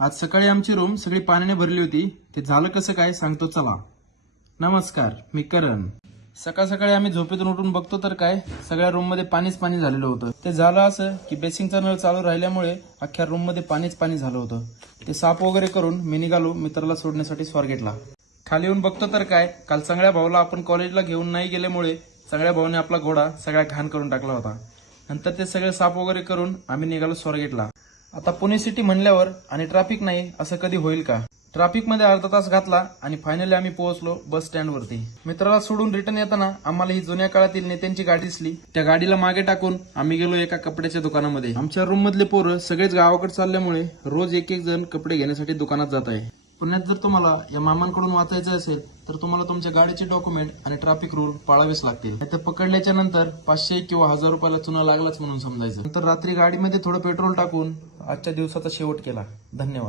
आज सकाळी आमची रूम सगळी पाण्याने भरली होती. ते झालं कसं काय सांगतो चला. नमस्कार, मी करण. सकाळ सकाळी आम्ही झोपेतून उठून बघतो तर काय सगळ्या रूम मध्ये पाणीच पाणी झालेलं होतं. ते झालं असं की बेसिंगचा नळ चालू राहिल्यामुळे अख्ख्या रूम मध्ये पाणीच पाणी झालं होतं. ते साफ वगैरे करून मी निघालो मित्राला सोडण्यासाठी स्वारगेटला. खाली येऊन बघतो तर काय काल सगळ्या भाऊला आपण कॉलेजला घेऊन नाही गेल्यामुळे सगळ्या भाऊने आपला घोडा सगळ्या घाण करून टाकला होता. नंतर ते सगळे साफ वगैरे करून आम्ही निघालो स्वारगेटला. आता पुणे सिटी म्हणल्यावर आणि ट्रॅफिक नाही असं कधी होईल का? ट्रॅफिक मध्ये अर्धा तास घातला आणि फायनली आम्ही पोहोचलो बस स्टँड वरती. मित्राला सोडून रिटर्न येताना आम्हाला ही जुन्या काळातील नेत्यांची गाडी दिसली. त्या गाडीला मागे टाकून आम्ही गेलो एका कपड्याच्या दुकानामध्ये. आमच्या रूम मधले पोरं सगळेच गावाकडे चालल्यामुळे रोज एक एक जण कपडे घेण्यासाठी दुकानात जात आहे. पुण्यात जर तुम्हाला या मामांकडून वाचायचं असेल तर तुम्हाला तुमच्या गाडीचे डॉक्युमेंट आणि ट्रॅफिक रूल पाळावेच लागतील. नाहीतर पकडल्याच्या नंतर 500 किंवा 1000 रुपयाला चुना लागलाच म्हणून समजायचं. नंतर रात्री गाडीमध्ये थोडं पेट्रोल टाकून आजच्या दिवसाचा शेवट केला. धन्यवाद.